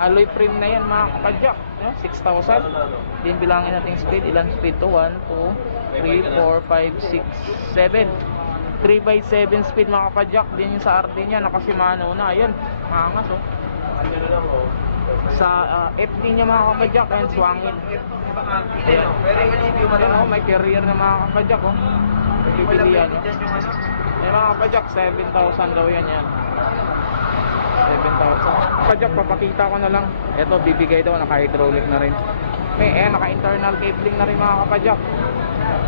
Alloy frame na yan mga kapadyak, 6,000. Din bilangin natin speed, ilan speed to? 1, 2, 3, 4, 5, 6, 7. 3x7 speed mga kapadyak. Din yung sa RD niya, nakasimano na. Ayan, maangas oh. Sa FD niya mga kapadyak, ayan, swangin. Ayan, ayan oh, may carrier na mga kapadyak oh. Pagpipilian oh. Ayan mga kapadyak, 7,000 daw yan yan. 7,000. Kapadyak, papakita ko na lang. Ito, bibigay daw, naka-hydraulic na rin. May naka-internal cabling na rin mga kapadyak.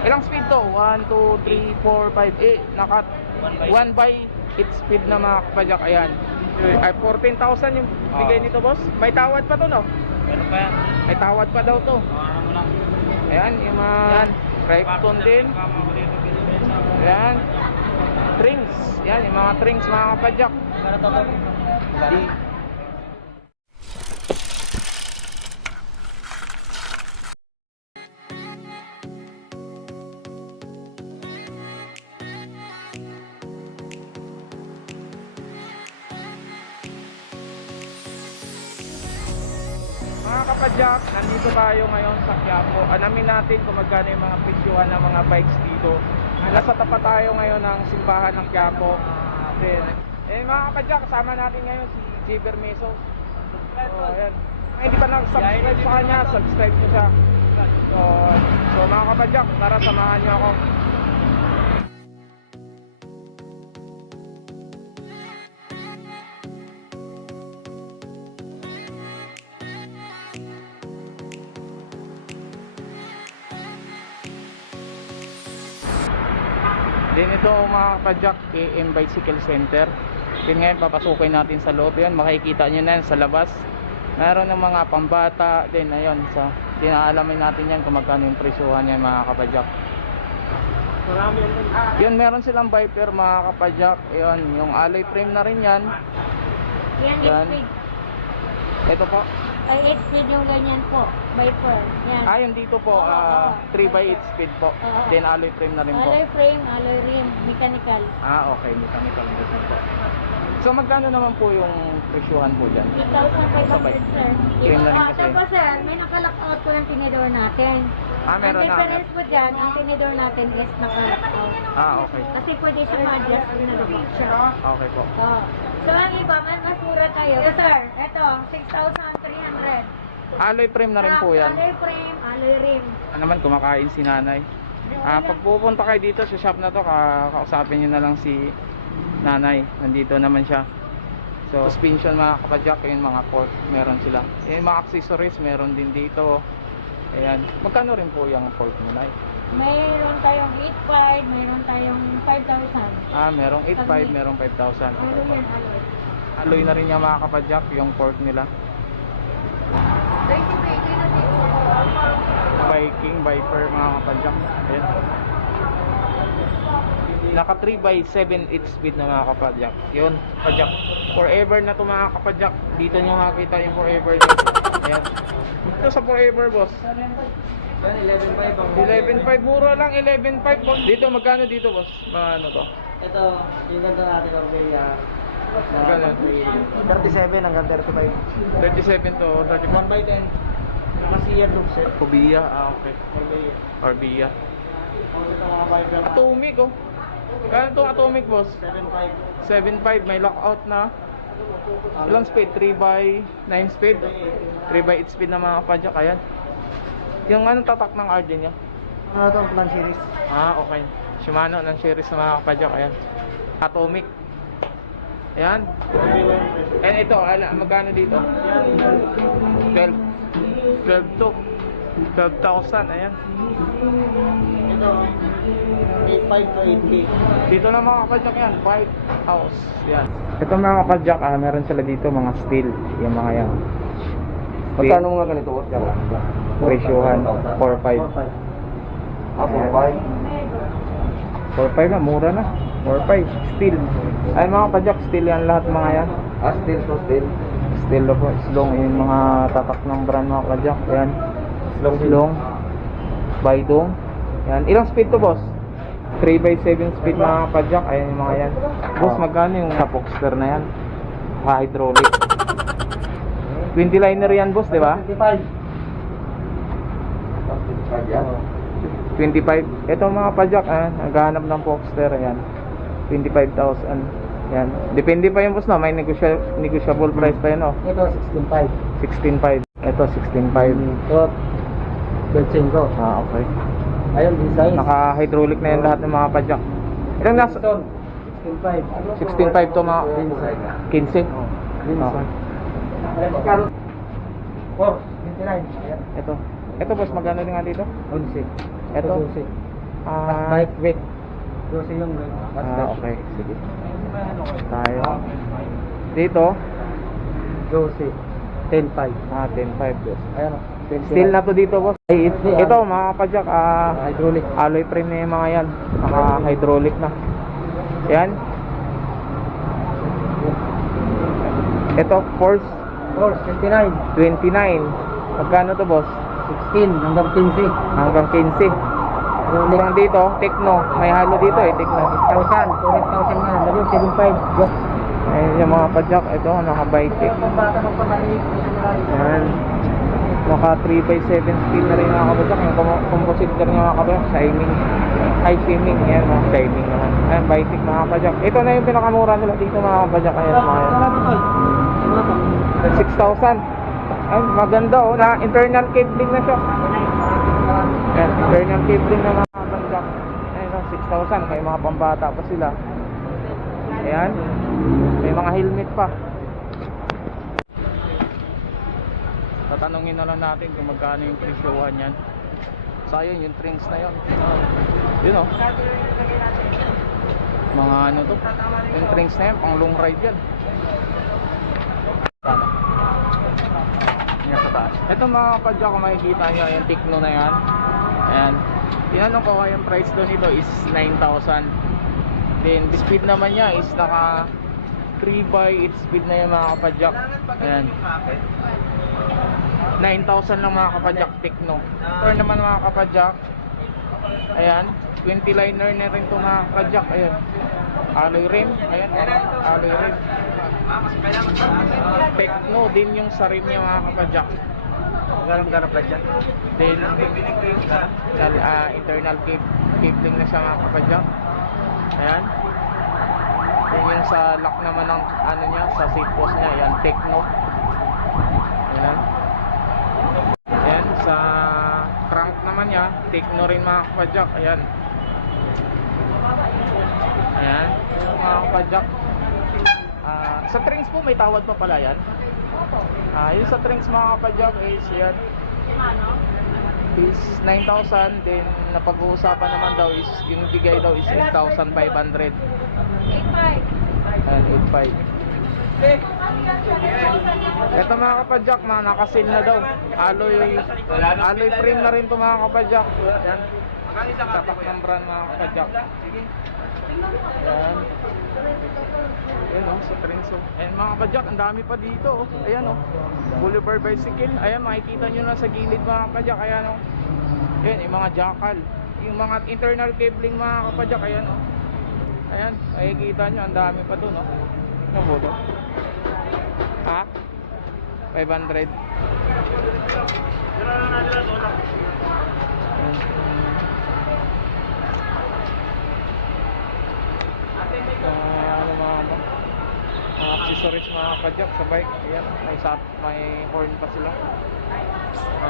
Ilang speed to? 1, 2, 3, 4, 5, naka 1 by 8 speed na mga kapadyak. Ayan. Ay, 14,000 yung bigay nito boss. May tawad pa to no? Ano pa yan? May tawad pa daw to. Ano lang? Ayan, yung mga Krypton din. Ayan. Trings. Ayan, yung mga trings mga kapadyak. Ano to? Mga kapadyak, nandito tayo ngayon sa Quiapo. Alamin natin kung magkano yung mga presyuhan ng mga bikes dito. Nasa tapat tayo ngayon ng simbahan ng Quiapo. Mga kapadyak, kasama natin ngayon si J. Bermeso. So, ayan. Hindi pa nag-subscribe sa kanya, subscribe nyo siya. So mga kapadyak, tara samahan nyo ako. Din ito mga kapadyak, AM Bicycle Center. Din ngayon papasukin natin sa loob yan. Makikita nyo na yan sa labas. Meron ng mga pambata din, ayun, sa dinaalamin natin yan kung magkano yung presyuhan yan mga kapadyak. Yun, meron silang Viper mga kapadyak. Yun, yung alloy frame na rin yan. Yan, speed. Ito po. Ay, 8 speed yung ganyan po. Viper. Yan. Yun dito po, 3x8 speed po. Then alloy frame na rin po. Alloy frame, alloy rim, mechanical. Okay, mechanical din po. So magkano naman po yung presyuhan po dyan? 8,500 sir. Yun na rin kasi. Ito po sir, may nakalockout po ng tinidor natin. Meron Ang na. difference po dyan, ang tinidor natin is nakalockout. Okay. Kasi pwede siya ma-adjust na naman siya. Okay po. So ang iba, mas mura tayo. So sir, ito, 6,300. Alloy frame na rin po yan. Alloy frame, alloy rim. Naman kumakain si nanay. Pag pupunta kayo dito sa shop na to, kausapin nyo na lang si nanay. Nandito naman siya. So suspension mga kapadyak, yung mga fork meron sila. Yung mga accessories meron din dito. Ayan. Magkano rin po yung fork mo, nay? Mayroon tayong 8,500, mayroon tayong 5,000. Merong 8.5, merong 5,000. Okay Ano po. yan, alloy? Alloy na rin yung mga kapadyak, yung fork nila. Viking, Viper mga kapadyak. Ayan. Naka 3x7 8 speed na mga kapadyak. Yun, kapadyak. Forever na to mga kapadyak. Dito nyo makita yung forever. Ayan. Ito sa forever boss. 11.5. Mura lang 11.5 boss. Dito magkano dito boss? Ano to? Ito, yung ganda natin Corvelia. Magkano? 37 hanggang 35. 37 to 31. 1 by 10. Nakasiyan loop set. Kubiya, okay. Corvelia. Orbiya. Ito mga Viper. Atomic oh. Kano itong Atomic boss? 7.5. 7.5, may lockout na. Ilang speed? 3x9 speed? 3x8 speed na mga kapadyak. Ayan. Yung anong tatak ng RD niya? Ano ito? Plan series. Okay. Shimano ng series na mga kapadyak. Ayan. Atomic. Ayan. And ito, magkano dito? 12 to 12,000. Ayan. Ito, 8.5 to 8K. Dito na mga kapadyak yan, White House. Yan. Ito mga kapadyak, meron sila dito mga steel. Yung mga yan. Magkano mga ganito? Presyuhan, 4.5. 4.5. 4.5 na, mura na. 4.5, steel. Ay mga kapadyak, steel yan lahat mga yan. Steel to steel. Steel po, slong yung mga tatak ng brand mga kapadyak. Yan. Slong. Baidong. Yan. Ilang speed to boss? 3x7 speed mga kapadyak. Ayan yung mga yan. Boss, magkano yung Apoxter na yan? Hydraulic. 20 liner yan boss, di ba? 25. 25 yan. 25. Ito mga pajak, naghahanap ng Foxster, ayan. 25,000. Yan. Depende pa yung boss, no? May negotiable price pa yun, no? Ito 16.5. 16.5. Ito 16.5. Ito 25. Ah, okay. Ayun, design. Naka-hydraulic na yan lahat ng mga pajak. Ilang nasa? 16.5. 16.5 to mga 15. Okay. Oh, 29. Ito. Ito boss, magkano din nga dito? 11. Ito? 12. Ah, Wait. 12 yung okay. Sige. Tayo. Dito? 12. 10.5. 10.5 boss. Ayan o. Steel na to dito boss. Ay, ito mga pajak, Hydraulic. alloy frame na yung mga yan. Naka-hydraulic na. Yan. Ito, force Force, 29. 29. Magkano to boss? 16 hanggang 15. Hanggang 15. Hanggang dito, Tecno. May halo dito eh, Tecno. 1,000. 200,000 nga. Lagyan 7.5. Ayun yung mga pajak. Ito, naka-Bitek. Pambata ng pamalik. Yan. Naka 3x7 speed na rin mga kabajak. Yung composite na rin mga kabajak. Shining. High shimming. Yan mga shining naman. Ayan, Bitek mga kabajak. Ito na yung pinakamura nila dito mga kabajak. Ayan mga yan. 6,000. Ay, maganda oh. Na internal cabling na siya. Ayan, internal cabling na mga kabajak. Ayan, 6,000. Kaya mga pambata pa sila. Ayan. May mga helmet pa. Tatanungin na lang natin kung magkano yung presyohan yan. Sayang yung trings na yun. Yun o. Mga ano to. Yung trings na yan, pang long ride yan. Sana. Yan sa taas. Ito mga kapadya, kung makikita nyo, yung Tecno na yan. Ayan. Tinanong ko yung price doon nito is 9,000. Then the speed naman niya is naka 3x8 speed na yung mga kapadyak. Ayan. 9,000 lang mga kapadyak Tecno. Or naman mga kapadyak, ayan, 20 liner na rin ito mga kapadyak. Ayan, alloy rim. Ayan, alloy rim. Tecno din yung sa rim niya mga kapadyak. Garang-garang price yan. Then internal cabling na siya mga kapadyak. Ayan. Yan yung sa lock naman ng ano niya, sa seat post niya. Ayan, Tecno. Ayan. Ayan, sa crank naman niya, Tecno rin mga kapadyak. Ayan. Ayan, mga kapadyak. Sa trings po may tawad pa pala yan. Yung sa trings mga kapadyak is yan is 9,000. Then napag-uusapan naman daw is yung bigay daw is 8,500. 8.5. Ayan, 8,500. Ito mga kapadyak, mga nakasil na daw. Alloy frame na rin ito mga kapadyak. Ayan, tapak ng brand mga kapadyak. Ayan. Ayan o, sa Trinso. Ayan mga kapadyak, ang dami pa dito oh. Ayan o, Boulevard Bicycle. Ayan, makikita nyo na sa gilid mga kapadyak. Ayan o. Ayan, yung mga jackal. Yung mga internal cabling mga kapadyak. Ayan o. Ayan, makikita nyo, ang dami pa dun o. Ano po ito? Ha? 500. Ano mga accessories mga kapadyak sa bike. Ayan, may horn pa sila.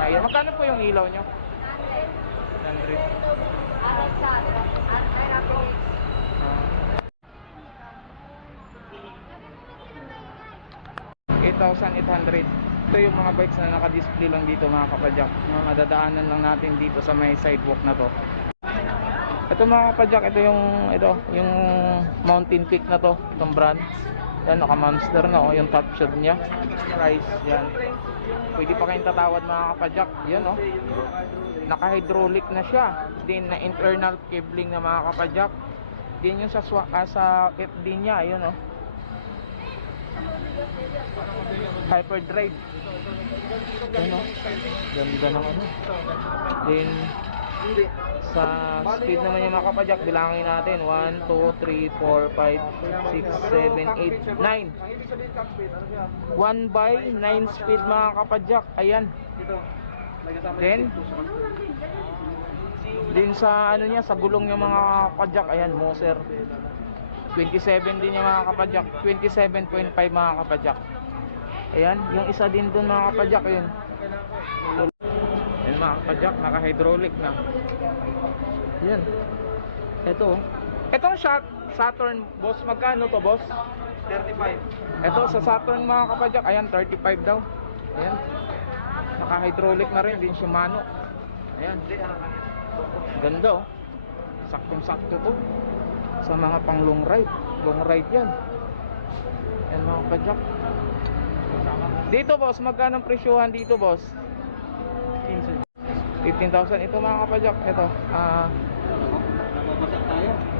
Ayan, magkano po yung ilaw nyo? 100. 8,800. Ito yung mga bikes na naka-display lang dito mga kapadyak. Madadaanan lang natin dito sa may sidewalk na to. Ito mga kapadyak, ito yung Mountain Peak na to, itong brand. Yan, naka-monster na oh, yung top shot niya. Price yan. Pwede pa kayong tatawad mga kapadyak. Yan oh. Naka-hydraulic na siya. Din na internal cabling na mga kapadyak. Din yung sa FD niya, ayun oh. Hyperdrive. Ano? Ganda ng ano. Then Sa speed naman yung mga kapadyak, bilangin natin 1, 2, 3, 4, 5, 6, 7, 8, 9. 1 by 9 speed mga kapadyak. Ayan. Then din sa ano niya, sa gulong yung mga kapadyak, ayan, Moser. 27 din yung mga kapadyak, 27.5 mga kapadyak. Ayan, yung isa din doon mga kapadyak, yun. Ayan mga kapadyak, naka-hydraulic na. Yan. Ito. Itong Saturn, boss, magkano to, boss? 35. Ito sa Saturn mga kapadyak, ayan, 35 daw. Ayan. Naka-hydraulic na rin, din Shimano. Ayan. Ganda, oh. Saktong-sakto to. Sa mga pang long ride. Long ride yan. Ayan mga kapadyak. Dito, boss, magkano ang presyohan dito, boss? 15,000. Ito mga kapadyak, ito.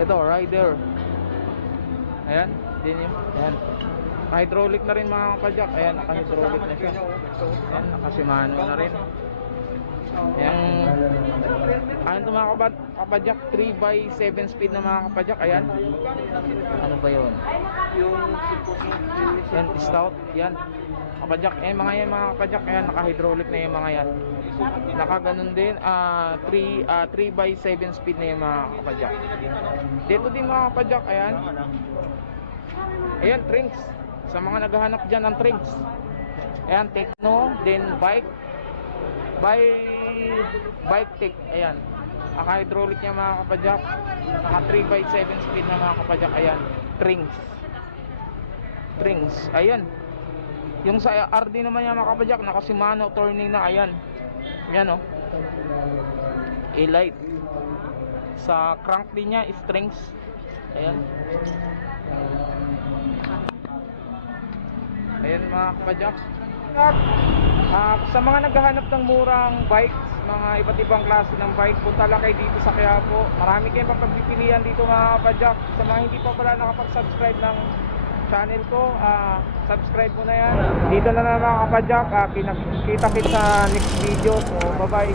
Ito, rider. Ayan, din yun. Ayan. Hydraulic na rin mga kapadyak. Ayan, naka-hydraulic na siya. Ayan, naka-Shimano na rin. Ayan. Ano ito mga kapadyak? 3x7 speed na mga kapadyak. Ayan. Ano ba yun? Yan, stout. Yan. Kapadyak. Ayan mga yan mga kapadyak. Ayan, naka-hydraulic na yung mga yan. Nakaganon din. 3x7 speed na yung mga kapadyak. Dito din mga kapadyak. Ayan. Ayan, trinks. Sa mga naghahanap dyan ng trinks. Ayan, Tekno. Then bike. Bike tech. Ayan. Naka-hydraulic niya mga kapadyak. Naka 3x7 speed na mga kapadyak. Ayan. Trinks. Ayan. Yung sa RD naman yung mga kapadyak, naka Shimano turning na. Ayan. Yan, oh. E-light. Sa crank din niya, strings. Ayan. Ayan mga kapadyak. Sa mga naghahanap ng murang bikes, mga iba't ibang klase ng bike, punta lang kayo dito sa Quiapo. Marami kayong pagpipilian dito mga kapadyak. Sa mga hindi pa pala nakapag-subscribe ng channel ko, subscribe mo na yan. Dito na lang mga kapadyak. Kita-kits sa next video. So bye bye.